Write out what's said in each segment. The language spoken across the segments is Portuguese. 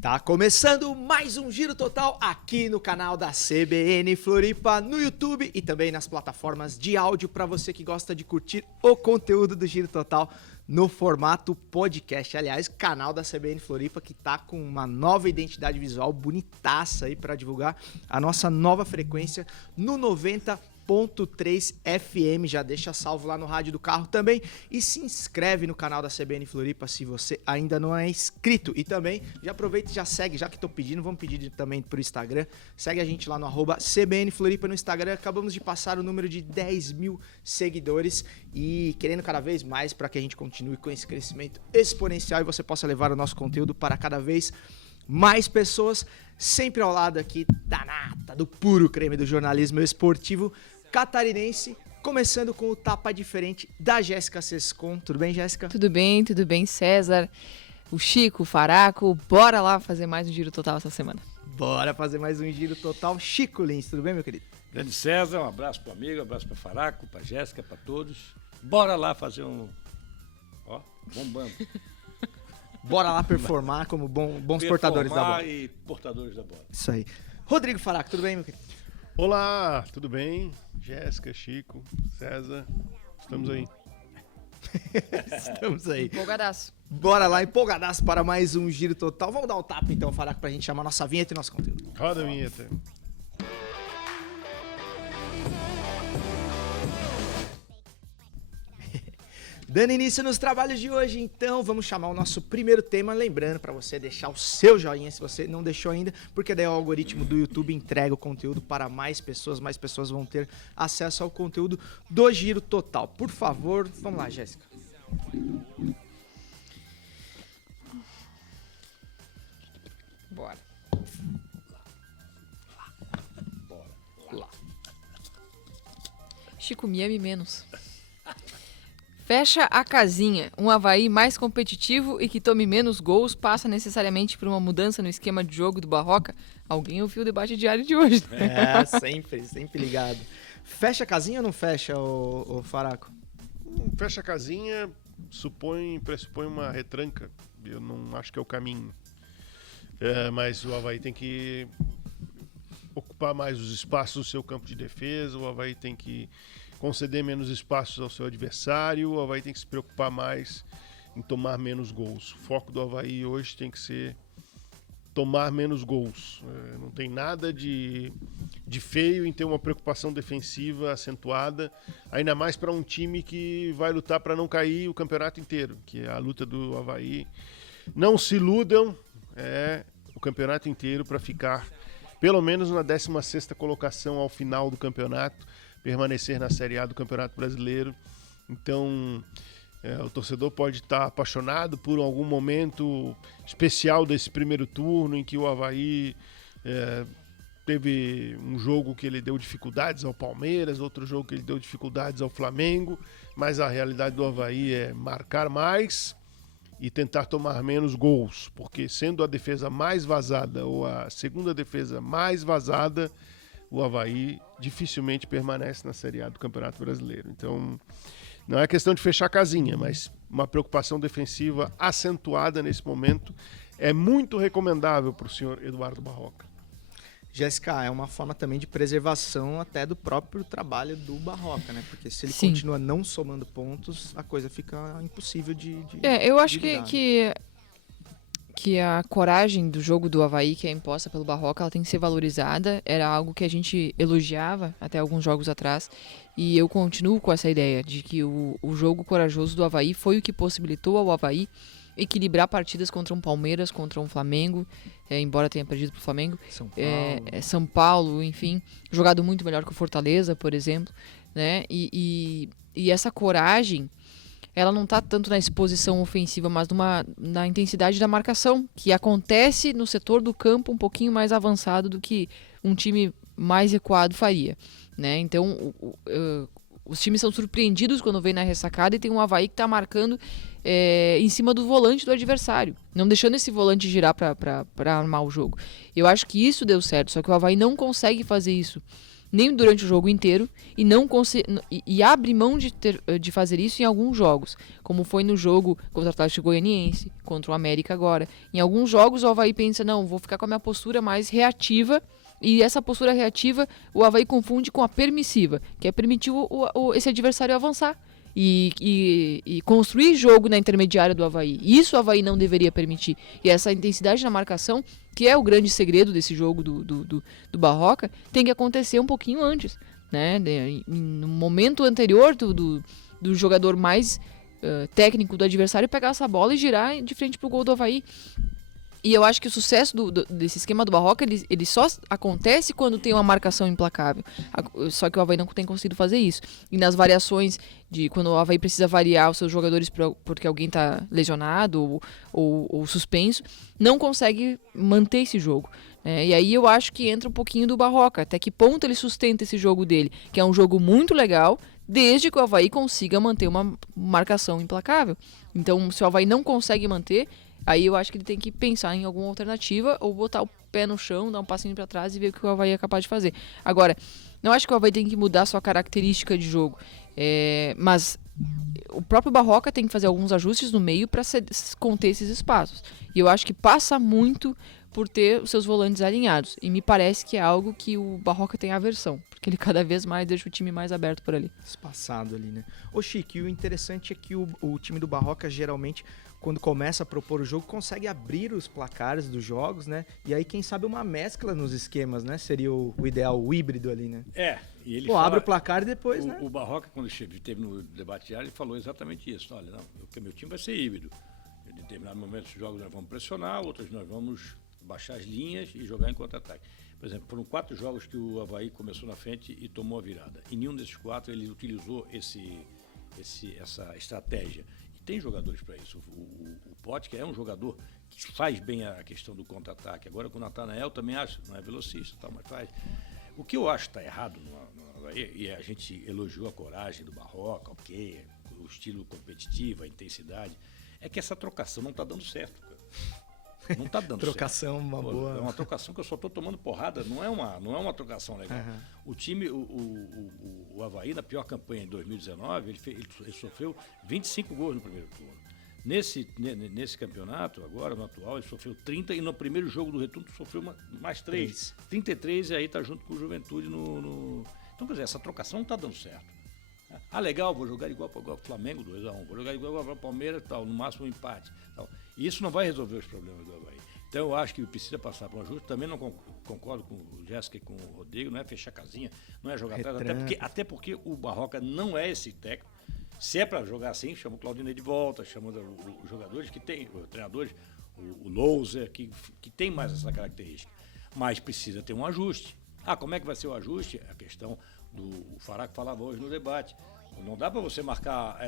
Tá começando mais um Giro Total aqui no canal da CBN Floripa, no YouTube e também nas plataformas de áudio para você que gosta de curtir o conteúdo do Giro Total no formato podcast. Aliás, canal da CBN Floripa que tá com uma nova identidade visual bonitaça aí para divulgar a nossa nova frequência no 90.3 FM, já deixa salvo lá no rádio do carro também e se inscreve no canal da CBN Floripa se você ainda não é inscrito e também já aproveita e já segue, já que tô pedindo, vamos pedir também pro Instagram, segue a gente lá no @CBN Floripa no Instagram, acabamos de passar o número de 10 mil seguidores e querendo cada vez mais para que a gente continue com esse crescimento exponencial e você possa levar o nosso conteúdo para cada vez mais pessoas, sempre ao lado aqui da nata, do puro creme do jornalismo esportivo catarinense, começando com o tapa diferente da Jéssica Sescon. Tudo bem, Jéssica? Tudo bem, César, o Chico, o Faraco, bora lá fazer mais um Giro Total essa semana. Bora fazer mais um Giro Total. Chico Lins, tudo bem, meu querido? Grande César, um abraço pro amigo, um abraço pra Faraco, pra Jéssica, pra todos. Bora lá fazer um... Ó, bombando. Bora lá performar como bons portadores da bola. E portadores da bola. Isso aí. Rodrigo Faraco, tudo bem, meu querido? Olá, tudo bem? Jéssica, Chico, César, estamos aí. Estamos aí. Empolgadaço. Bora lá, empolgadaço para mais um Giro Total. Vamos dar um tapa então, Faraco, pra gente chamar nossa vinheta e nosso conteúdo. Roda a vinheta. Dando início nos trabalhos de hoje, então, vamos chamar o nosso primeiro tema, lembrando para você deixar o seu joinha se você não deixou ainda, porque daí o algoritmo do YouTube entrega o conteúdo para mais pessoas vão ter acesso ao conteúdo do Giro Total. Por favor, vamos lá, Jéssica. Bora. Lá. Chico, me ame menos. Fecha a casinha. Um Avaí mais competitivo e que tome menos gols passa necessariamente por uma mudança no esquema de jogo do Barroca? Alguém ouviu o debate diário de hoje? É, sempre ligado. Fecha a casinha ou não fecha, o Faraco? Fecha a casinha, pressupõe uma retranca. Eu não acho que é o caminho. Mas o Avaí tem que ocupar mais os espaços do seu campo de defesa, o Avaí tem que conceder menos espaços ao seu adversário, o Avaí tem que se preocupar mais em tomar menos gols. O foco do Avaí hoje tem que ser tomar menos gols. Não tem nada de feio em ter uma preocupação defensiva acentuada, ainda mais para um time que vai lutar para não cair o campeonato inteiro, que é a luta do Avaí. Não se iludam, o campeonato inteiro para ficar pelo menos na 16ª colocação ao final do campeonato, permanecer na Série A do Campeonato Brasileiro. Então, o torcedor pode estar apaixonado por algum momento especial desse primeiro turno, em que o Avaí teve um jogo que ele deu dificuldades ao Palmeiras, outro jogo que ele deu dificuldades ao Flamengo, mas a realidade do Avaí é marcar mais e tentar tomar menos gols, porque sendo a defesa mais vazada ou a segunda defesa mais vazada, o Avaí dificilmente permanece na Série A do Campeonato Brasileiro. Então, não é questão de fechar a casinha, mas uma preocupação defensiva acentuada nesse momento é muito recomendável para o senhor Eduardo Barroca. Jéssica, é uma forma também de preservação até do próprio trabalho do Barroca, né? Porque se ele Sim. continua não somando pontos, a coisa fica impossível de Eu acho lidar, que a coragem do jogo do Avaí, que é imposta pelo Barroca, ela tem que ser valorizada. Era algo que a gente elogiava até alguns jogos atrás. E eu continuo com essa ideia de que o jogo corajoso do Avaí foi o que possibilitou ao Avaí equilibrar partidas contra um Palmeiras, contra um Flamengo, embora tenha perdido pro Flamengo. São Paulo, enfim, jogado muito melhor que o Fortaleza, por exemplo, né? E essa coragem, ela não está tanto na exposição ofensiva, mas na intensidade da marcação, que acontece no setor do campo um pouquinho mais avançado do que um time mais recuado faria, né? Então, os times são surpreendidos quando vem na ressacada e tem um Avaí que está marcando em cima do volante do adversário, não deixando esse volante girar para armar o jogo. Eu acho que isso deu certo, só que o Avaí não consegue fazer isso nem durante o jogo inteiro, e e abre mão de fazer isso em alguns jogos, como foi no jogo contra o Atlético Goianiense, contra o América agora. Em alguns jogos o Avaí pensa, não, vou ficar com a minha postura mais reativa, e essa postura reativa o Avaí confunde com a permissiva, que é permitir esse adversário avançar. E construir jogo na intermediária do Avaí. Isso o Avaí não deveria permitir. E essa intensidade na marcação, que é o grande segredo desse jogo do Barroca, tem que acontecer um pouquinho antes. Né? No momento anterior do jogador mais técnico do adversário pegar essa bola e girar de frente pro gol do Avaí. E eu acho que o sucesso desse esquema do Barroca, ele só acontece quando tem uma marcação implacável. Só que o Avaí não tem conseguido fazer isso. E nas variações de quando o Avaí precisa variar os seus jogadores porque alguém está lesionado ou suspenso, não consegue manter esse jogo. E aí eu acho que entra um pouquinho do Barroca. Até que ponto ele sustenta esse jogo dele, que é um jogo muito legal, desde que o Avaí consiga manter uma marcação implacável. Então, se o Avaí não consegue manter, aí eu acho que ele tem que pensar em alguma alternativa ou botar o pé no chão, dar um passinho para trás e ver o que o Avaí é capaz de fazer. Agora, não acho que o Avaí tem que mudar sua característica de jogo, mas o próprio Barroca tem que fazer alguns ajustes no meio para conter esses espaços. E eu acho que passa muito por ter os seus volantes alinhados. E me parece que é algo que o Barroca tem aversão, porque ele cada vez mais deixa o time mais aberto por ali. Espaçado ali, né? Ô Chico, e o interessante é que o time do Barroca geralmente, quando começa a propor o jogo, consegue abrir os placares dos jogos, né? E aí, quem sabe, uma mescla nos esquemas, né? Seria o ideal, o híbrido ali, né? E ele abre o placar e depois, né? O Barroca, quando esteve no debate diário, ele falou exatamente isso. Olha, não, porque meu time vai ser híbrido. Em determinados momentos dos jogos nós vamos pressionar, outros nós vamos baixar as linhas e jogar em contra-ataque. Por exemplo, foram 4 jogos que o Avaí começou na frente e tomou a virada. Em nenhum desses 4 ele utilizou essa estratégia. E tem jogadores para isso. O Pote, é um jogador que faz bem a questão do contra-ataque. Agora com o Natanael também acho, não é velocista, mas faz. O que eu acho que está errado no Avaí, e a gente elogiou a coragem do Barroca, ok, o estilo competitivo, a intensidade, é que essa trocação não está dando certo, cara. Não está dando trocação, certo. Uma boa. É uma trocação que eu só estou tomando porrada, não é uma trocação legal. Uhum. O time, o Avaí, na pior campanha em 2019, ele sofreu 25 gols no primeiro turno. Nesse campeonato, agora, no atual, ele sofreu 30 e no primeiro jogo do retorno sofreu mais 3. 33 e aí está junto com o Juventude no... Então, quer dizer, essa trocação não está dando certo. Ah, legal, vou jogar igual para o Flamengo, 2-1. Vou jogar igual para o Palmeiras, tal, no máximo um empate. Tal. E isso não vai resolver os problemas do Avaí. Então eu acho que precisa passar por um ajuste. Também não concordo com o Jéssica e com o Rodrigo, não é fechar casinha, não é jogar atrás, até porque o Barroca não é esse técnico. Se é para jogar assim, chama o Claudinei de volta, chama os jogadores que tem, os treinadores, o Louser, que tem mais essa característica. Mas precisa ter um ajuste. Como é que vai ser o ajuste? A questão o Faraco falava hoje no debate. Não dá para você marcar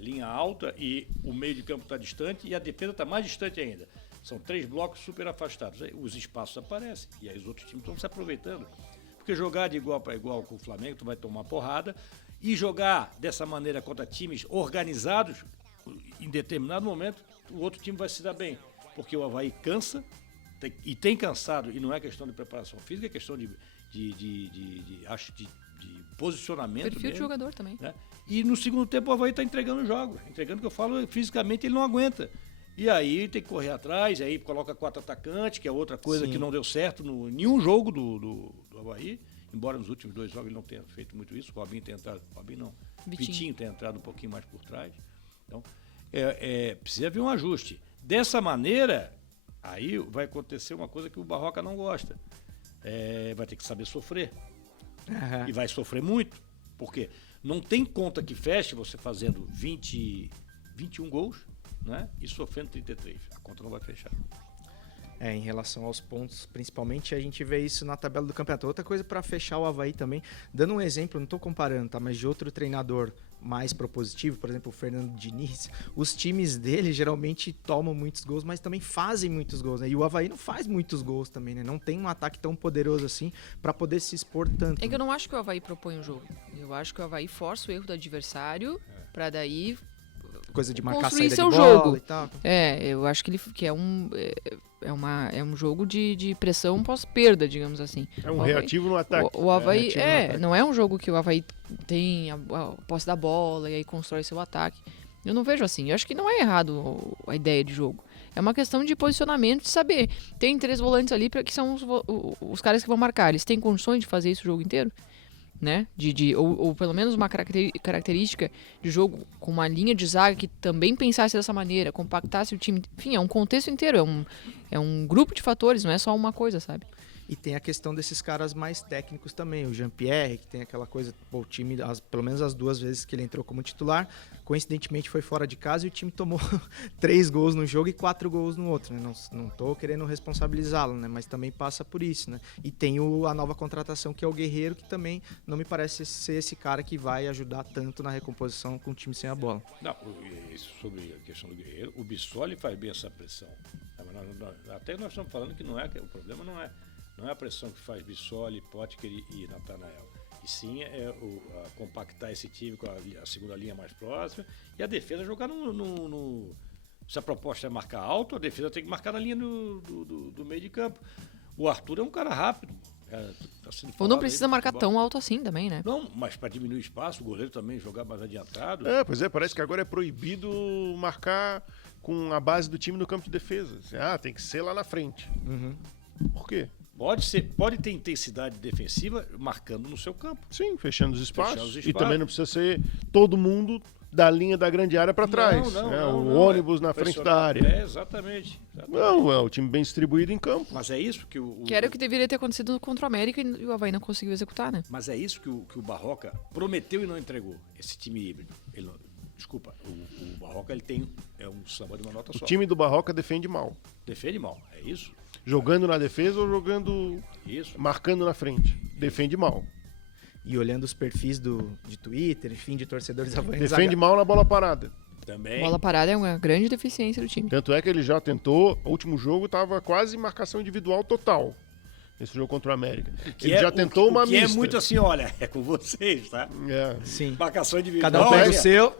linha alta e o meio de campo está distante e a defesa está mais distante ainda. São 3 blocos super afastados. Aí os espaços aparecem e aí os outros times estão se aproveitando. Porque jogar de igual para igual com o Flamengo, tu vai tomar porrada. E jogar dessa maneira contra times organizados, em determinado momento, o outro time vai se dar bem. Porque o Avaí cansa, tem cansado, e não é questão de preparação física, é questão de posicionamento perfil mesmo, de jogador também. Né? E no segundo tempo o Avaí está entregando jogos. Entregando, que eu falo, fisicamente ele não aguenta. E aí tem que correr atrás, aí coloca 4 atacantes, que é outra coisa que não deu certo em nenhum jogo do Avaí. Embora nos últimos 2 jogos ele não tenha feito muito isso. O Robinho tem entrado. Robinho não. Vitinho tem entrado um pouquinho mais por trás. Então, precisa haver um ajuste. Dessa maneira, aí vai acontecer uma coisa que o Barroca não gosta. Vai ter que saber sofrer. E vai sofrer muito. Porque não tem conta que feche você fazendo 21 gols, né? E sofrendo 33. A conta não vai fechar. Em relação aos pontos, principalmente, a gente vê isso na tabela do campeonato. Outra coisa para fechar o Avaí também, dando um exemplo, não estou comparando, tá? Mas de outro treinador mais propositivo, por exemplo, o Fernando Diniz, os times dele geralmente tomam muitos gols, mas também fazem muitos gols, né? E o Avaí não faz muitos gols também, né? Não tem um ataque tão poderoso assim para poder se expor tanto. É que eu não acho que o Avaí propõe o jogo. Eu acho que o Avaí força o erro do adversário para daí coisa de marcar Construir saída seu de bola jogo. e tal. Eu acho que é um jogo de pressão pós-perda, digamos assim. É um O Avaí- reativo no ataque. O Avaí, reativo no ataque. não é um jogo que o Avaí tem a posse da bola e aí constrói seu ataque. Eu não vejo assim. Eu acho que não é errado a ideia de jogo. É uma questão de posicionamento, de saber. Tem 3 volantes ali que são os caras que vão marcar. Eles têm condições de fazer isso o jogo inteiro? Né? Ou pelo menos uma característica de jogo com uma linha de zaga que também pensasse dessa maneira, compactasse o time. Enfim, é um contexto inteiro, é um grupo de fatores, não é só uma coisa, sabe? E tem a questão desses caras mais técnicos também. O Jean-Pierre, que tem aquela coisa, pô, o time, pelo menos as 2 vezes que ele entrou como titular, coincidentemente foi fora de casa e o time tomou 3 gols no jogo e 4 gols no outro, né? Não tô querendo responsabilizá-lo, né? Mas também passa por isso, né? E tem a nova contratação, que é o Guerreiro, que também não me parece ser esse cara que vai ajudar tanto na recomposição com o time sem a bola. Não, sobre a questão do Guerreiro, o Bissoli faz bem essa pressão. Até nós estamos falando que o problema não é a pressão que faz Bissoli, Potker e Natanael. E sim compactar esse time com a segunda linha mais próxima e a defesa jogar no. Se a proposta é marcar alto, a defesa tem que marcar na linha do meio de campo. O Arthur é um cara rápido. Ou não precisa marcar tão alto assim também, né? Não, mas para diminuir o espaço, o goleiro também jogar mais adiantado. Pois é, parece que agora é proibido marcar com a base do time no campo de defesa. Tem que ser lá na frente. Uhum. Por quê? Pode ter intensidade defensiva marcando no seu campo. Sim, fechando os espaços. Fechando os E espaços. também não precisa ser todo mundo da linha da grande área para trás. O ônibus na frente da área. Exatamente. Não, é o time bem distribuído em campo. Mas é isso que Que era o que deveria ter acontecido contra o América e o Avaí não conseguiu executar, né? Mas é isso que o Barroca prometeu e não entregou, esse time híbrido. Desculpa, o Barroca ele tem um samba de uma nota só. O time do Barroca defende mal. Defende mal, é isso? Jogando na defesa ou jogando marcando na frente. Defende mal. E olhando os perfis de Twitter, enfim, de torcedores havaianos. Defende mal na bola parada. Também. Bola parada é uma grande deficiência do time. Tanto é que ele já tentou, o último jogo tava quase marcação individual total. Esse jogo contra o América. Ele já tentou uma mista. Que é muito assim, olha, é com vocês, tá? Sim. Marcação individual. Cada um pega o seu.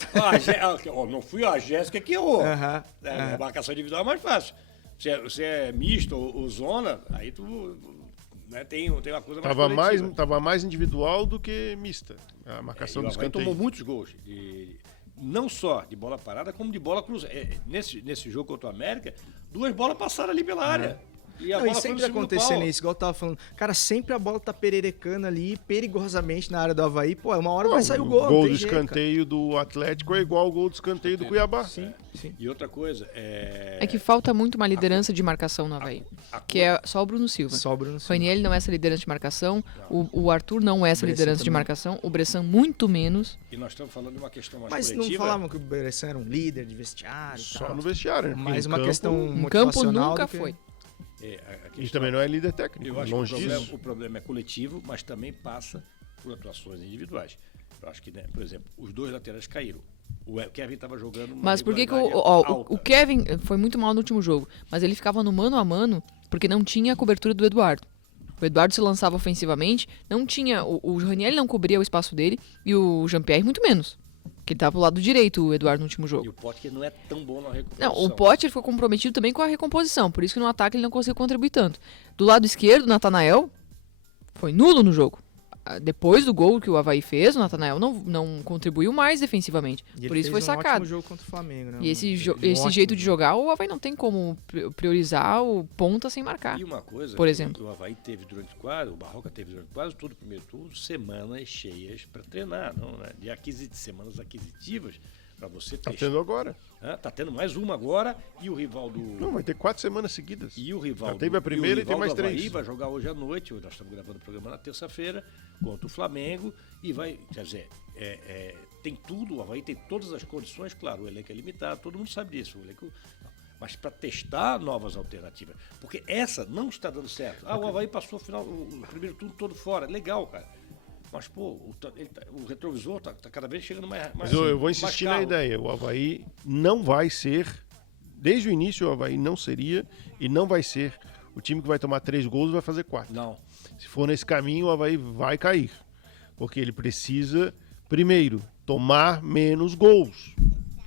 Não fui a Jéssica que errou. Uhum. Marcação individual é mais fácil. Se é misto ou zona, aí tu tem uma coisa mais coletiva. Tava mais individual do que mista. A marcação do escanteio. Tomou muitos gols. Não só de bola parada, como de bola cruzada. Nesse jogo contra o América, 2 bolas passaram ali pela área. E a bola foi sempre no segundo acontecendo pau. isso, igual eu tava falando. Cara, sempre a bola tá pererecando ali, perigosamente na área do Avaí. Pô, uma hora vai sair o gol. O gol não tem do jeito, escanteio do Atlético é igual ao gol do escanteio do Cuiabá. Sim. E outra coisa, É que falta muito uma liderança de marcação no Avaí. Que é só o Bruno Silva. Só o Bruno O Silva. Ranieri não é essa liderança de marcação. O Arthur não é essa Bressan liderança de também. marcação. O Bressan muito menos. E nós estamos falando de uma questão mais Mas não coletiva. falavam que o Bressan era um líder de vestiário e Só tal? no vestiário. Né? Mais Em uma campo, questão Em campo motivacional nunca do que- foi. A E questão- também não é líder técnico. Eu acho Longe que disso. o problema é coletivo, mas também passa por atuações individuais. Eu acho que, por exemplo, os 2 laterais caíram. O Kevin estava jogando uma Mas por que regularidade o alta. Kevin foi muito mal no último jogo, mas ele ficava no mano a mano porque não tinha a cobertura do Eduardo. O Eduardo se lançava ofensivamente, não tinha. O Ranieri não cobria o espaço dele e o Jean-Pierre muito menos. Que ele tava pro lado direito, o Eduardo, no último E jogo. o Potker não é tão bom na recomposição. Não, o Potter ficou comprometido também com a recomposição, por isso que no ataque ele não conseguiu contribuir tanto. Do lado esquerdo, o Natanael foi nulo no jogo. Depois do gol que o Avaí fez, o Natanael não contribuiu mais defensivamente. E ele Por isso fez foi um sacado. ótimo jogo contra o Flamengo, né? E esse ótimo jeito de jogar, o Avaí não tem como priorizar o ponta sem marcar. E uma coisa Por que exemplo. o Avaí teve o Barroca teve durante quase todo o primeiro turno, semanas cheias para treinar, não, né? Semanas aquisitivas para você Tá testar. tendo agora. Tá tendo mais uma agora e o rival do... Não, vai ter 4 semanas seguidas. E o rival Já teve a primeira e tem mais do Avaí 3. vai jogar hoje à noite, nós estamos gravando o programa na terça-feira, contra o Flamengo, e vai, quer dizer, tem tudo, o Avaí tem todas as condições, claro, o elenco é limitado, todo mundo sabe disso, mas para testar novas alternativas, porque essa não está dando certo. O Avaí passou o primeiro turno todo fora, legal, cara. Mas, pô, o retrovisor tá cada vez chegando mais Mas eu vou mais insistir na carro. ideia. O Avaí não vai ser, desde o início o Avaí não seria e não vai ser o time que vai tomar 3 gols e vai fazer 4. Não. Se for nesse caminho, o Avaí vai cair. Porque ele precisa, primeiro, tomar menos gols.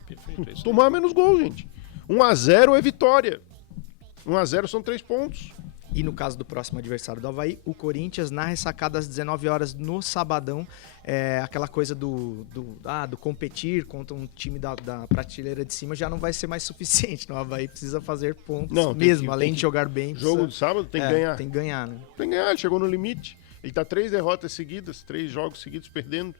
Perfeito. Perfeito, é isso aí. Tomar menos gol, gente. 1-0 é vitória. 1-0 são 3 pontos. E no caso do próximo adversário do Avaí, o Corinthians, na ressacada às 19 horas no sabadão, aquela coisa do competir contra um time da prateleira de cima já não vai ser mais suficiente. O Avaí precisa fazer pontos além de jogar bem. Jogo de sábado tem que ganhar. Tem que ganhar, né? Tem que ganhar, ele chegou no limite. Ele tá 3 derrotas seguidas, 3 jogos seguidos perdendo.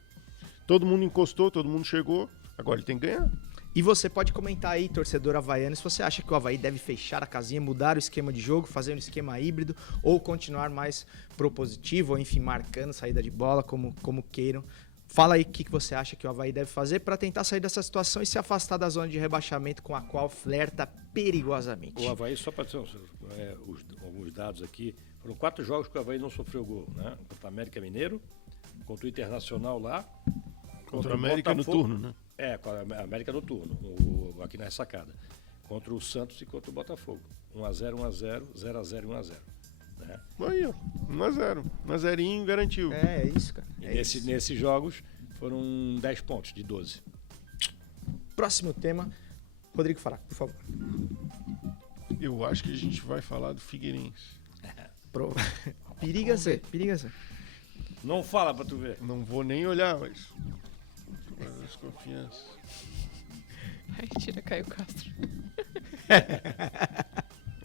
Todo mundo encostou, todo mundo chegou. Agora ele tem que ganhar. E você pode comentar aí, torcedor havaiano, se você acha que o Avaí deve fechar a casinha, mudar o esquema de jogo, fazer um esquema híbrido, ou continuar mais propositivo, ou enfim, marcando saída de bola, como queiram. Fala aí o que você acha que o Avaí deve fazer para tentar sair dessa situação e se afastar da zona de rebaixamento com a qual flerta perigosamente. O Avaí, só para ter alguns dados aqui, foram 4 jogos que o Avaí não sofreu gol, né? Contra o América Mineiro, contra o Internacional lá, Contra o América no turno, né? Com a América no turno, aqui na ressacada. Contra o Santos e contra o Botafogo. 1-0, 1-0, 0-0 e 1-0. Né? Aí, ó. 1-0. 1-0 garantiu. É isso, cara. E nesses jogos foram 10 pontos de 12. Próximo tema. Rodrigo Faraco, por favor. Eu acho que a gente vai falar do Figueirense. Periga ser. Não fala pra tu ver. Não vou nem olhar, mas... Desconfiança. Ai, tira Caio Castro.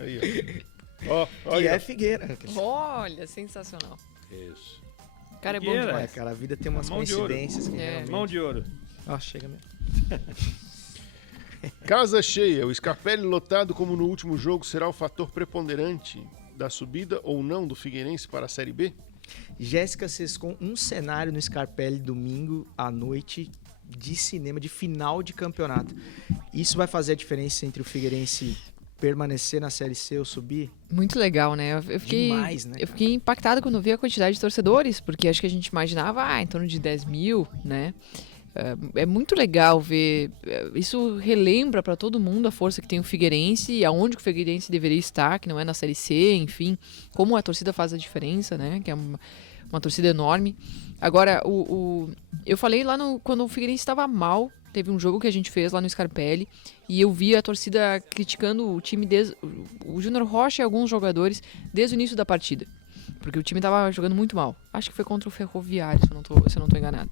Aí, ó. Ó, Que aí, é Figueira. Olha, sensacional. Isso. O cara é bom Figueira. demais. Cara, a vida tem umas Mão de ouro. coincidências. Que realmente... Mão de ouro. Ó, chega mesmo. Casa cheia. O Scarpelli lotado como no último jogo será o fator preponderante da subida ou não do Figueirense para a Série B? Jéssica Sescon, um cenário no Scarpelli domingo à noite de cinema, de final de campeonato. Isso vai fazer a diferença entre o Figueirense permanecer na Série C ou subir? Muito legal, né? Eu fiquei, Demais, né, eu fiquei impactado quando vi a quantidade de torcedores, porque acho que a gente imaginava, em torno de 10 mil, né? É muito legal ver, isso relembra para todo mundo a força que tem o Figueirense e aonde o Figueirense deveria estar, que não é na Série C, enfim, como a torcida faz a diferença, né? Que é uma torcida enorme. Agora, eu falei lá quando o Figueirense estava mal, teve um jogo que a gente fez lá no Scarpelli e eu vi a torcida criticando o time, o Júnior Rocha e alguns jogadores desde o início da partida, porque o time estava jogando muito mal. Acho que foi contra o Ferroviário, se eu não tô enganado.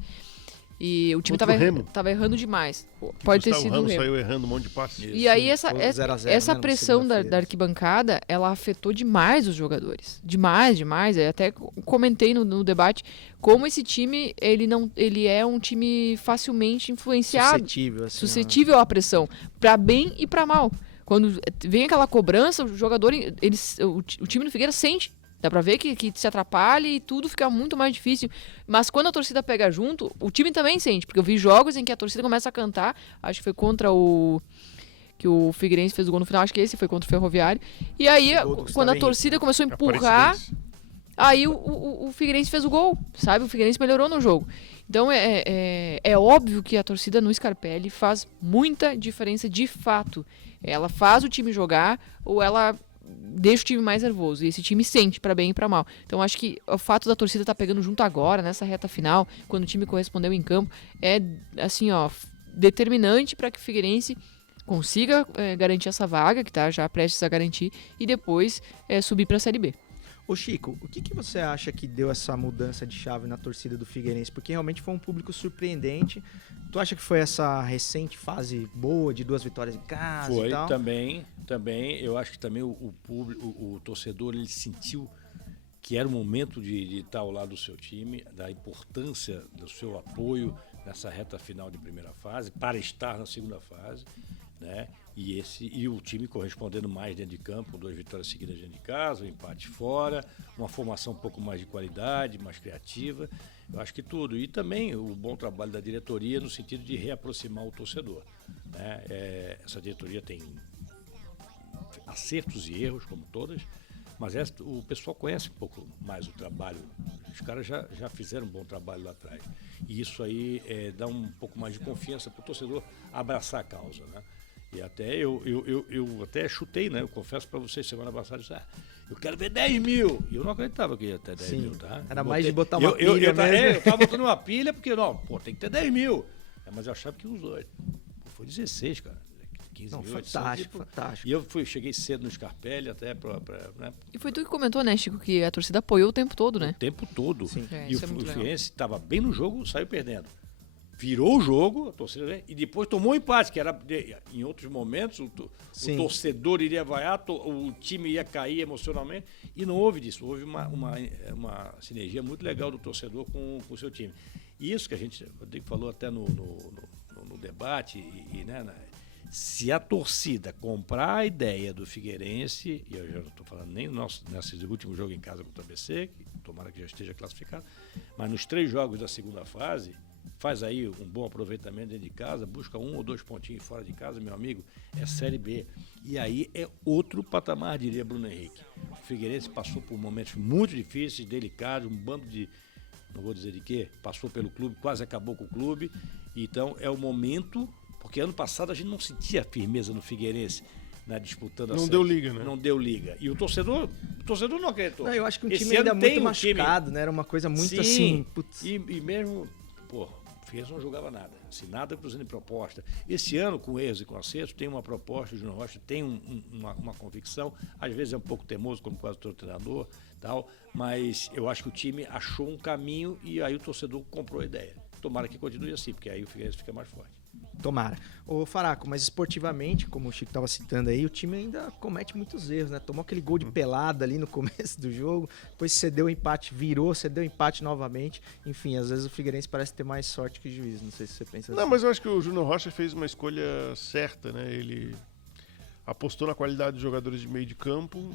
E o time tava errando demais. Pode ter sido o Remo. Saiu errando um monte de passe. E aí essa 0 a 0, né, pressão da arquibancada, ela afetou demais os jogadores. Demais. Eu até comentei no debate como esse time, ele é um time facilmente influenciado. Suscetível à pressão, para bem e para mal. Quando vem aquela cobrança, o jogador, o time do Figueira sente. Dá pra ver que se atrapalha e tudo fica muito mais difícil. Mas quando a torcida pega junto, o time também sente. Porque eu vi jogos em que a torcida começa a cantar. Acho que foi contra que o Figueirense fez o gol no final. Acho que esse foi contra o Ferroviário. E aí, quando a torcida começou a empurrar, aí o Figueirense fez o gol, sabe? O Figueirense melhorou no jogo. Então é óbvio que a torcida no Scarpelli faz muita diferença de fato. Ela faz o time jogar ou ela deixa o time mais nervoso. E esse time sente para bem e para mal. Então acho que o fato da torcida estar pegando junto agora, nessa reta final, quando o time correspondeu em campo, é assim, determinante para que o Figueirense consiga garantir essa vaga, que está já prestes a garantir, e depois subir para a Série B. Ô Chico, o que você acha que deu essa mudança de chave na torcida do Figueirense? Porque realmente foi um público surpreendente. Tu acha que foi essa recente fase boa de 2 vitórias em casa foi, e tal? Também. Eu acho que também o público, o torcedor, ele sentiu que era o momento de estar ao lado do seu time, da importância do seu apoio nessa reta final de primeira fase, para estar na segunda fase, né? E o time correspondendo mais dentro de campo, 2 vitórias seguidas dentro de casa, um empate fora, uma formação um pouco mais de qualidade, mais criativa. Eu acho que tudo. E também o bom trabalho da diretoria no sentido de reaproximar o torcedor, né? Essa diretoria tem acertos e erros, como todas, mas o pessoal conhece um pouco mais o trabalho. Os caras já fizeram um bom trabalho lá atrás. E isso aí dá um pouco mais de confiança para o torcedor abraçar a causa, né? E até eu até chutei, né? Eu confesso para vocês, semana passada, eu quero ver 10 mil. E eu não acreditava que ia ter 10 mil, tá? Era mais de botar uma pilha eu tava botando uma pilha, porque, tem que ter 10 mil. Mas eu achava que uns 8. foi 16, cara. 15 Não, mil, fantástico, tipo, fantástico. E eu cheguei cedo no Scarpelli até né, E foi tu que comentou, né, Chico, que a torcida apoiou o tempo todo, o né? tempo todo. Sim. É, E isso é muito o legal. Figueirense estava bem no jogo, saiu perdendo. Virou o jogo, a torcida, e depois tomou um empate, que era em outros momentos o Sim. torcedor iria vaiar, o time ia cair emocionalmente, e não houve disso. Houve uma sinergia muito legal do torcedor com o seu time. E isso que a gente, o Rodrigo falou até no debate, né, se a torcida comprar a ideia do Figueirense, e eu já não estou falando nem nesse último jogo em casa contra o ABC, que tomara que já esteja classificado, mas nos 3 jogos da segunda fase, faz aí um bom aproveitamento dentro de casa, busca 1 ou 2 pontinhos fora de casa, meu amigo, é Série B. E aí é outro patamar, diria Bruno Henrique. O Figueirense passou por momentos muito difíceis, delicados, um bando de, não vou dizer de quê, passou pelo clube, quase acabou com o clube. Então é o momento, porque ano passado a gente não sentia firmeza no Figueirense, disputando a Não Série. deu liga, né? Não deu liga. E o torcedor não acreditou. Não, eu acho que o Esse time ainda é ano muito tem um machucado, né? Era uma coisa muito Sim, assim... Putz. E mesmo, pô, o Figueirense não jogava nada. Assim, nada cruzando em proposta. Esse ano, com erros e com acertos, tem uma proposta, o Júnior Rocha tem uma convicção, às vezes é um pouco teimoso, como quase todo treinador, tal, mas eu acho que o time achou um caminho e aí o torcedor comprou a ideia. Tomara que continue assim, porque aí o Figueirense fica mais forte. Tomara. Ô, Faraco, mas esportivamente, como o Chico estava citando aí, o time ainda comete muitos erros, né? Tomou aquele gol de pelada ali no começo do jogo, depois cedeu o empate, virou, cedeu o empate novamente. Enfim, às vezes o Figueirense parece ter mais sorte que juiz. Não sei se você pensa Não, assim. mas eu acho que o Júnior Rocha fez uma escolha certa, né? Ele apostou na qualidade dos jogadores de meio de campo,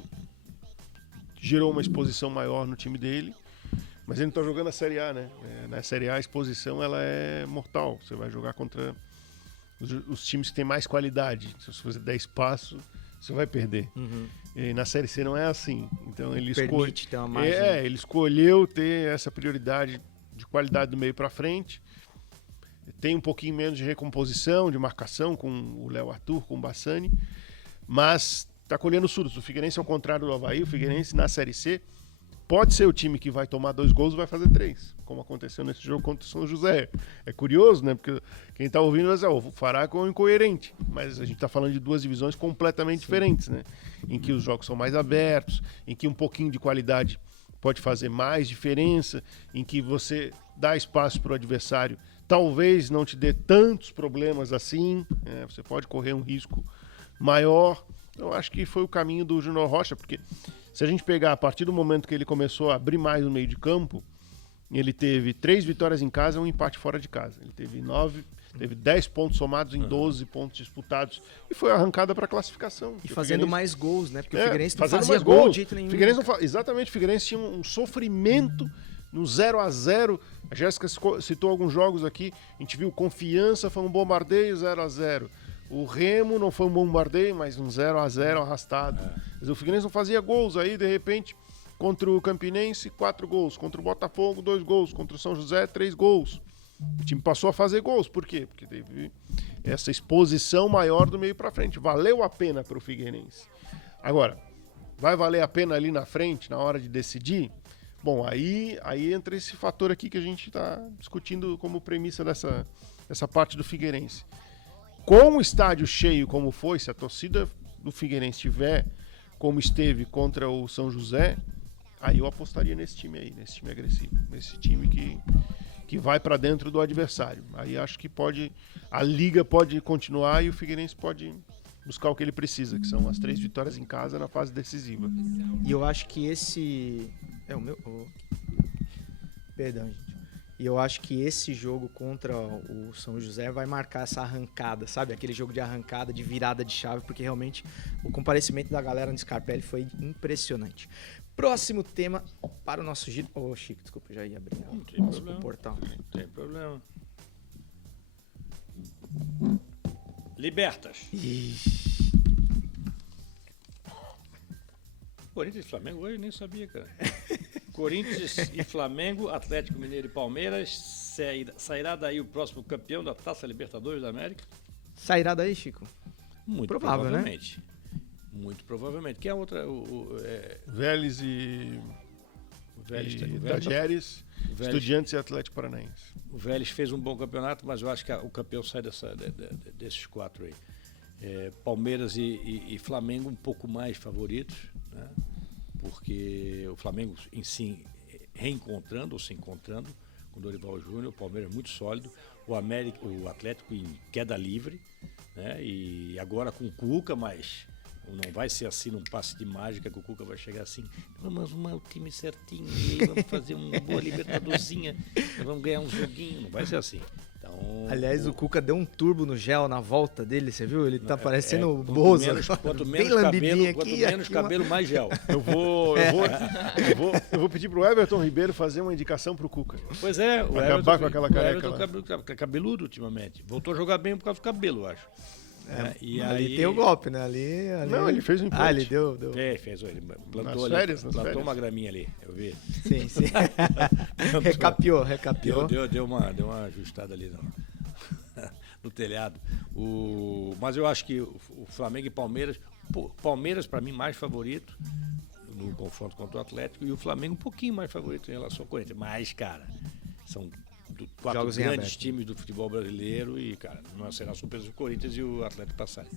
gerou uma exposição maior no time dele, mas ele não tá jogando a Série A, né? Na Série A a exposição ela é mortal. Você vai jogar contra os times que têm mais qualidade. Se você der espaço, você vai perder. Uhum. E na Série C não é assim. Então ele Permite ter uma margem. ele escolheu ter essa prioridade de qualidade do meio para frente. Tem um pouquinho menos de recomposição, de marcação com o Léo Arthur, com o Bassani, mas está colhendo surdos. O Figueirense, ao contrário do Avaí, o Figueirense na Série C pode ser o time que vai tomar 2 gols e vai fazer 3, como aconteceu nesse jogo contra o São José. É curioso, né? Porque quem está ouvindo vai dizer, o Faraco é um incoerente, mas a gente está falando de 2 divisões completamente diferentes, né? Em que os jogos são mais abertos, em que um pouquinho de qualidade pode fazer mais diferença, em que você dá espaço para o adversário, talvez não te dê tantos problemas assim, né? Você pode correr um risco maior. Eu acho que foi o caminho do Júnior Rocha, porque se a gente pegar a partir do momento que ele começou a abrir mais no meio de campo, ele teve 3 vitórias em casa e um empate fora de casa. Ele teve 10 pontos somados em 12 pontos disputados e foi arrancada para a classificação. E fazendo mais gols, né? Porque o Figueirense não fazendo fazia mais gol gols. de jeito nenhum. Exatamente, o Figueirense tinha um sofrimento no 0-0. A Jéssica citou alguns jogos aqui, a gente viu Confiança, foi um bombardeio 0-0. O Remo não foi um bombardeio, mas um 0-0 arrastado. O Figueirense não fazia gols, aí de repente contra o Campinense 4 gols, contra o Botafogo 2 gols, contra o São José 3 gols. O time passou a fazer gols, por quê? Porque teve essa exposição maior do meio para frente. Valeu a pena para o Figueirense. Agora, vai valer a pena ali na frente, na hora de decidir? Bom, aí entra esse fator aqui que a gente está discutindo como premissa dessa parte do Figueirense. Com o estádio cheio como foi, se a torcida do Figueirense estiver como esteve contra o São José, aí eu apostaria nesse time aí, nesse time agressivo, nesse time que vai para dentro do adversário. Aí acho que a liga pode continuar e o Figueirense pode buscar o que ele precisa, que são as 3 vitórias em casa na fase decisiva. E eu acho que esse... Perdão, gente. E eu acho que esse jogo contra o São José vai marcar essa arrancada, sabe? Aquele jogo de arrancada, de virada de chave, porque realmente o comparecimento da galera no Scarpelli foi impressionante. Próximo tema para o nosso giro... Chico, desculpa, eu já ia abrir o portal. Não tem problema. Libertas. Ixi. Corinthians e Flamengo hoje nem sabia, cara. Corinthians e Flamengo, Atlético Mineiro e Palmeiras, sairá daí o próximo campeão da Taça Libertadores da América? Sairá daí, Chico? Muito provável, provavelmente. Né? Muito provavelmente. Quem é a outra? Vélez e O Vélez Tajeres. Estudiantes e Atlético Paranaense. O Vélez fez um bom campeonato, mas eu acho que o campeão sai desses 4 aí. Palmeiras e Flamengo um pouco mais favoritos, né? Porque o Flamengo em si reencontrando ou se encontrando com o Dorival Júnior, o Palmeiras muito sólido, o Atlético em queda livre, né? E agora com o Cuca, mas não vai ser assim num passe de mágica que o Cuca vai chegar assim, vamos arrumar o time certinho, e vamos fazer uma boa Libertadorzinha, vamos ganhar um joguinho, não vai ser assim. Então, Aliás, o Cuca deu um turbo no gel na volta dele, você viu? Ele tá parecendo o Bozo. Quanto bem menos lambidinho cabelo, aqui. quanto menos cabelo, mais gel. Eu vou pedir pro Everton Ribeiro fazer uma indicação pro Cuca. Pois é, o Acabar com aquela careca Everton cabeludo ultimamente. Voltou a jogar bem por causa do cabelo, eu acho. E ali tem o golpe, né? Ali... Não, ele fez um implante. Ah, ele deu. Fez, ele plantou Nas ali, férias. plantou uma graminha ali, eu vi. Sim. Recapiou. Deu uma ajustada ali no telhado. Mas eu acho que o Flamengo e Palmeiras, para mim mais favorito no confronto contra o Atlético, e o Flamengo um pouquinho mais favorito em relação ao Corinthians. Mas, cara, são 4 Jogos grandes times do futebol brasileiro e, cara, não será surpresa o Corinthians e o Atlético passarem.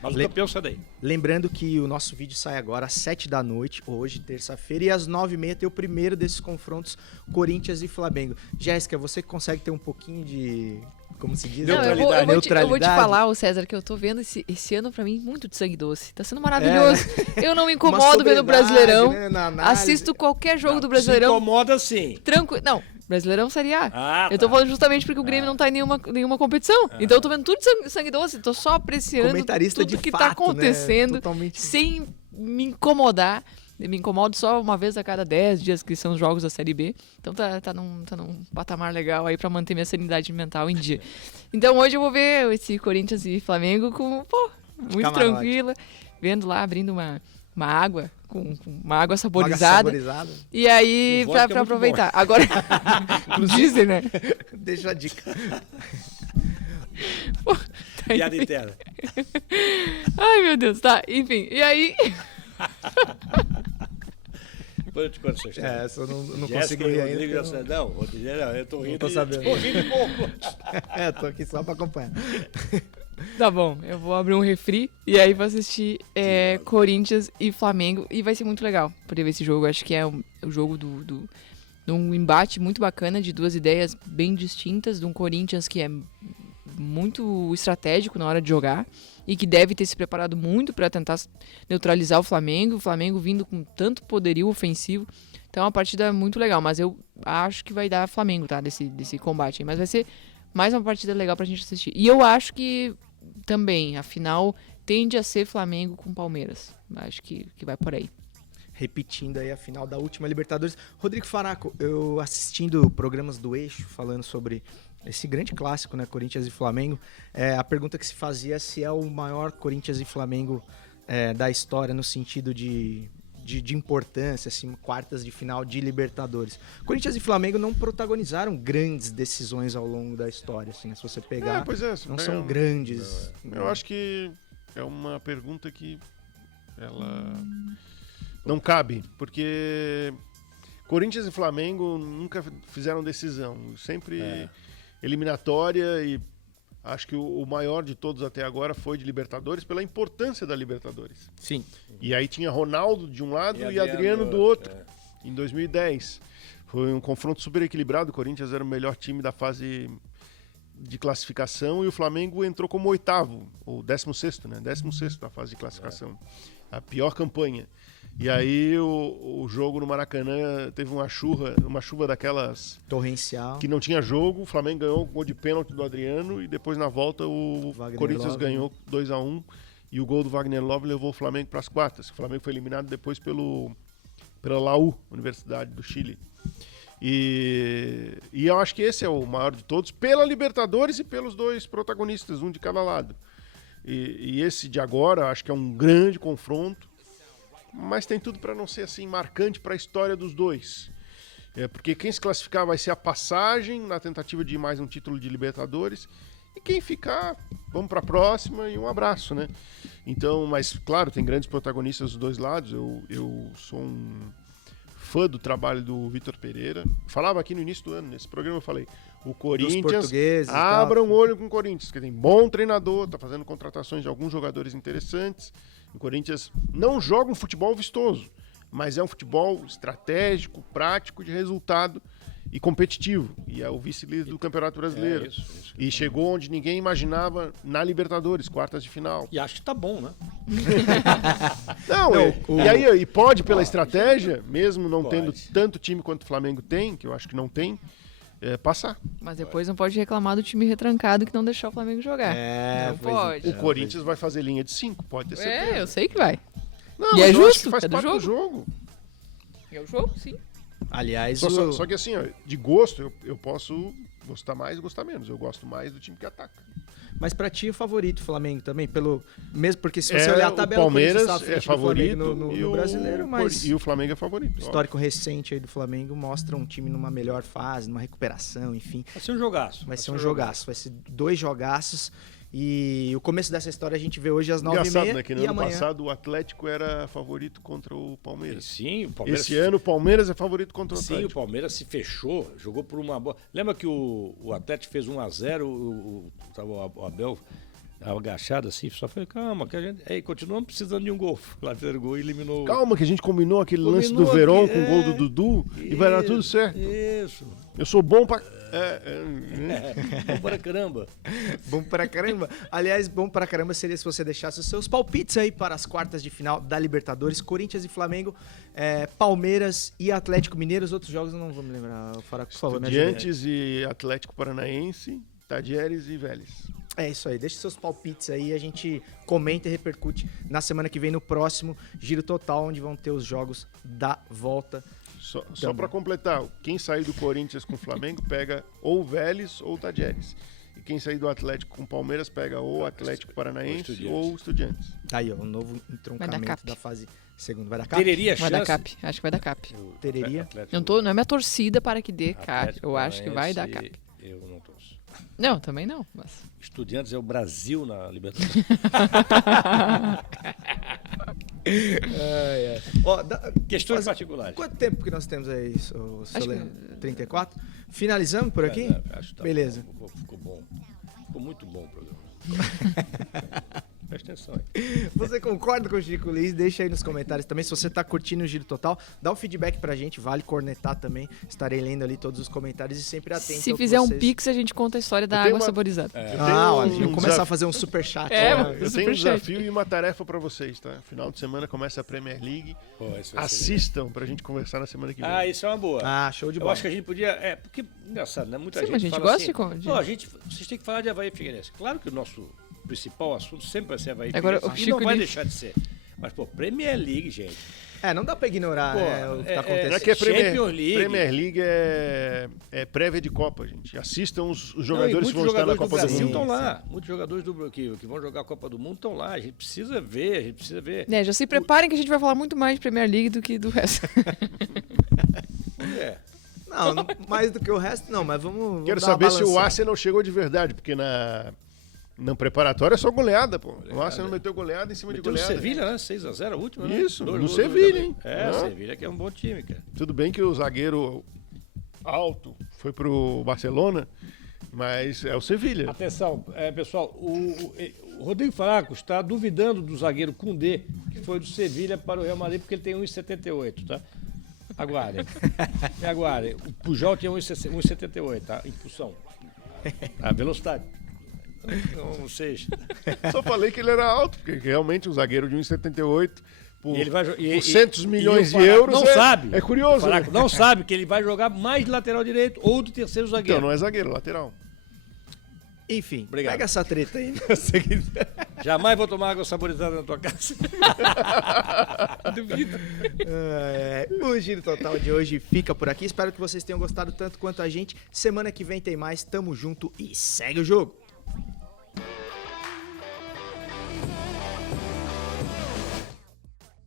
Mas o campeão sai daí. Lembrando que o nosso vídeo sai agora às 7 da noite, hoje, terça-feira, e às 9h30 tem o primeiro desses confrontos Corinthians e Flamengo. Jéssica, você consegue ter um pouquinho de... Como se diz? Não, Neutralidade. eu vou te falar, ô César, que eu tô vendo esse ano pra mim muito de sangue doce. Tá sendo maravilhoso. Eu não me incomodo vendo o Brasileirão. Né, assisto qualquer jogo do Brasileirão. Se incomoda sim. Tranquilo. Não, Brasileirão Série A. Ah, eu tô falando justamente porque o Grêmio não tá em nenhuma competição. Então eu tô vendo tudo de sangue doce. Tô só apreciando Comentarista tudo de que fato, tá acontecendo, né? Totalmente... sem me incomodar. Eu me incomodo só uma vez a cada 10 dias, que são os jogos da Série B. Então tá num patamar legal aí pra manter minha sanidade mental em dia. Então hoje eu vou ver esse Corinthians e Flamengo muito camarote. tranquila. Vendo lá, abrindo uma água, com uma água saborizada. E aí, pra aproveitar. Agora, dizem, né? Deixa a dica. Piada interna. Ai, meu Deus, tá. Enfim, e aí... Depois eu te conto essa história. Essa eu não Jéssica consigo e rir Rodrigo ainda. já não, Rodrigo, eu tô rindo. Tô sabendo. Tô rindo pouco. Tô aqui só pra acompanhar. Tá bom, eu vou abrir um refri e aí vou assistir Corinthians e Flamengo. E vai ser muito legal poder ver esse jogo. Acho que é o jogo de um embate muito bacana de duas ideias bem distintas. De um Corinthians que é muito estratégico na hora de jogar e que deve ter se preparado muito para tentar neutralizar o Flamengo vindo com tanto poderio ofensivo. Então é uma partida muito legal, mas eu acho que vai dar Flamengo, tá? Desse combate aí. Mas vai ser mais uma partida legal pra gente assistir. E eu acho que também a final tende a ser Flamengo com Palmeiras. Acho que vai por aí. Repetindo aí a final da última Libertadores. Rodrigo Faraco, eu assistindo programas do Eixo falando sobre esse grande clássico, né, Corinthians e Flamengo, a pergunta que se fazia é se é o maior Corinthians e Flamengo da história no sentido de importância, assim, quartas de final de Libertadores. Corinthians e Flamengo não protagonizaram grandes decisões ao longo da história, assim, né? Se você pegar, não são grandes. Eu acho que é uma pergunta que ela não cabe, porque Corinthians e Flamengo nunca fizeram decisão, sempre eliminatória, e acho que o maior de todos até agora foi de Libertadores, pela importância da Libertadores. Sim. E aí tinha Ronaldo de um lado e Adriano do outro, em 2010. Foi um confronto super equilibrado, o Corinthians era o melhor time da fase de classificação e o Flamengo entrou como 8º, ou 16º, né? 16º na fase de classificação. A pior campanha. E aí o jogo no Maracanã teve uma chuva daquelas... torrencial. Que não tinha jogo, o Flamengo ganhou com gol de pênalti do Adriano e depois na volta o Corinthians ganhou 2-1 e o gol do Wagner Love levou o Flamengo para as quartas. O Flamengo foi eliminado depois pela Laú, Universidade do Chile. E eu acho que esse é o maior de todos, pela Libertadores e pelos dois protagonistas, um de cada lado. E esse de agora, acho que é um grande confronto, mas tem tudo para não ser assim marcante para a história dos dois. Porque quem se classificar vai ser a passagem na tentativa de mais um título de Libertadores, e quem ficar, vamos para a próxima e um abraço, né? Então, mas claro, tem grandes protagonistas dos dois lados. Eu sou um fã do trabalho do Vitor Pereira. Falava aqui no início do ano, nesse programa eu falei, o Corinthians, portugueses e abra tal. um olho com o Corinthians, que tem bom treinador, tá fazendo contratações de alguns jogadores interessantes. O Corinthians não joga um futebol vistoso, mas é um futebol estratégico, prático, de resultado e competitivo. E é o vice-líder do Campeonato Brasileiro. Isso. E chegou onde ninguém imaginava na Libertadores, quartas de final. E acho que tá bom, né? E pode, pela estratégia, mesmo não Pode. tendo tanto time quanto o Flamengo tem, que eu acho que não tem, passar. Mas depois não pode reclamar do time retrancado que não deixou o Flamengo jogar. Não pois pode. O Corinthians vai fazer linha de 5, pode ter certeza. Eu sei que vai. Não, E mas é eu acho justo, que faz é do parte do jogo. jogo. É o jogo, sim. Aliás, Só que assim, ó, de gosto, eu posso gostar mais ou gostar menos. Eu gosto mais do time que ataca. mas pra ti é favorito o Flamengo também, mesmo porque se você olhar a O tabela, Palmeiras tá à frente é do Flamengo favorito no brasileiro, mas e o Flamengo é favorito. o histórico recente aí do Flamengo mostra um time numa melhor fase, numa recuperação, enfim. Vai ser um jogaço. Vai ser um jogaço, vai ser 2 jogaços. E o começo dessa história a gente vê hoje às 9h30 Engraçado, né? Que no e ano amanhã. passado o Atlético era favorito contra o Palmeiras. Sim, o Palmeiras. Esse ano o Palmeiras é favorito contra o Sim, o Atlético. Palmeiras se fechou, jogou por uma boa. Lembra que o Atlético fez 1-0, o Abel agachado assim, só foi calma, que a gente. Aí continuamos precisando de um gol. Lá fizeram o gol e eliminou. Calma que a gente combinou aquele lance do Combinou Verón aqui, com o gol do Dudu e vai dar tudo certo. Isso. Eu sou bom pra... Bom para caramba. Bom pra caramba. Aliás, bom pra caramba seria se você deixasse os seus palpites aí para as quartas de final da Libertadores, Corinthians e Flamengo, Palmeiras e Atlético Mineiro. Os outros jogos eu não vou me lembrar. Por favor, me ajuda. Estudiantes e Atlético Paranaense, Tadieres e Vélez. É isso aí, deixe seus palpites aí, a gente comenta e repercute na semana que vem no próximo Giro Total, onde vão ter os jogos da volta. Só para completar, quem sair do Corinthians com o Flamengo pega ou Vélez ou Tadieres. E quem sair do Atlético com o Palmeiras pega ou Atlético Paranaense ou Estudiantes. Aí, ó, um novo entroncamento Cap. da fase segunda. Vai dar cap? Teria Vai chance. dar cap. Acho que vai dar cap. Teria. Atlético- Não é minha torcida para que dê cap. Atlético Eu acho que vai dar Paranaense, cap. Eu não torço. Não, também não. Mas... Estudiantes é o Brasil na Libertadores. Ó, Questões particulares. Quanto tempo que nós temos aí, seu Acho Leandro? 34? Finalizamos por aqui? Acho que tá Beleza. bom, ficou bom. Ficou muito bom o programa. Presta atenção aí. Você concorda com o Chico Liz? Deixa aí nos comentários também. Se você tá curtindo o Giro Total, dá um feedback pra gente, vale cornetar também. Estarei lendo ali todos os comentários e sempre atento. Se ao que fizer um vocês... pix, a gente conta a história da tenho água uma- saborizada. Olha, um vamos começar desafio. a fazer um superchat. É, Ó, mano. Eu tenho um Superchat. desafio e uma tarefa para vocês, tá? Final de semana começa a Premier League. Pô, isso vai ser Assistam pra gente conversar na semana que vem. legal. Ah, isso é uma boa. Ah, show de Eu bola. acho que a gente podia. Porque, engraçado, né? Muita Sim, gente. mas a gente fala gosta assim, de- Pô, vocês têm que falar de Avaí e Figueirense. Claro que o nosso principal assunto sempre vai ser Avaí e Agora, Figueirense. o E não Chico vai disse- deixar de ser. Mas, pô, Premier League, gente. Não dá pra ignorar Pô, o que tá é- acontecendo. Não é que é Champions League. Premier League é prévia de Copa, gente. Assistam os Não, e jogadores que muitos vão estar na jogadores do Copa do Brasil Mundo. estão lá. Muitos jogadores que vão jogar a Copa do Mundo estão lá. A gente precisa ver, Já se preparem que a gente vai falar muito mais de Premier League do que do resto. É. Não, mais do que o resto, não, mas vamos Quero dar uma saber se o balançada. Arsenal chegou de verdade, porque no preparatório é só goleada, pô. O Arsenal meteu goleada em cima de Meteu o goleada. Sevilha, né? 6-0, a última, né? Isso, Dois no gols Sevilha, também. hein? É, o Ah. Sevilha que é um bom time, cara. Tudo bem que o zagueiro alto foi pro Barcelona, mas é o Sevilha. Atenção, pessoal, o Rodrigo Faracos está duvidando do zagueiro Koundé, que foi do Sevilha para o Real Madrid, porque ele tem 1,78, tá? Aguardem. Aguardem. O Pujol tinha 1,78, tá? Impulsão. A velocidade. Não sei. Só falei que ele era alto, porque realmente um zagueiro de 1,78 por, E ele vai, por 100 milhões e de o Faracos euros não sabe. é curioso. O Faracos não sabe que ele vai jogar mais de lateral direito ou do terceiro zagueiro. Então não é zagueiro, lateral. Enfim, Obrigado. pega essa treta aí. Meu seguidor. Jamais vou tomar água saborizada na tua casa. Duvido. O Giro Total de hoje fica por aqui. Espero que vocês tenham gostado tanto quanto a gente. Semana que vem tem mais. Tamo junto e segue o jogo.